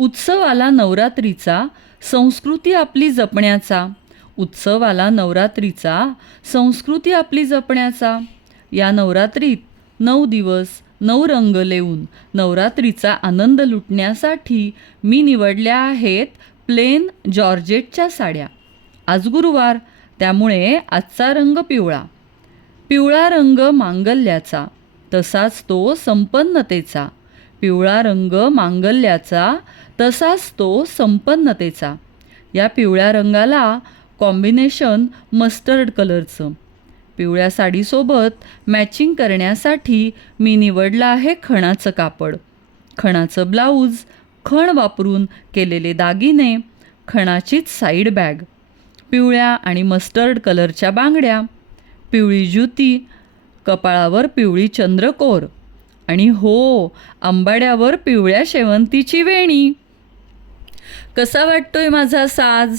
उत्सव आला नवरात्रीचा संस्कृती आपली जपण्याचा. उत्सव आला नवरात्रीचा संस्कृती आपली जपण्याचा. या नवरात्रीत नऊ दिवस नऊ रंग लेऊन नवरात्रीचा आनंद लुटण्यासाठी मी निवडल्या आहेत प्लेन जॉर्जेटच्या साड्या. आज गुरुवार त्यामुळे आजचा रंग पिवळा. पिवळा रंग मांगल्याचा तसाच तो संपन्नतेचा. पिवळा रंग मांगल्याचा तसाच तो संपन्नतेचा. या पिवळ्या रंगाला कॉम्बिनेशन मस्टर्ड कलरचं पिवळ्या साडीसोबत मॅचिंग करण्यासाठी मी निवडलं आहे खणाचं कापड. खणाचं ब्लाऊज खण वापरून केलेले दागिने खणाचीच साईड बॅग पिवळ्या आणि मस्टर्ड कलरच्या बांगड्या. पिवळी ज्युती कपाळावर पिवळी चंद्रकोर. आणि हो आंबाड्यावर पिवळ्या शेवंतीची वेणी. कसा वाटतोय माझा साज?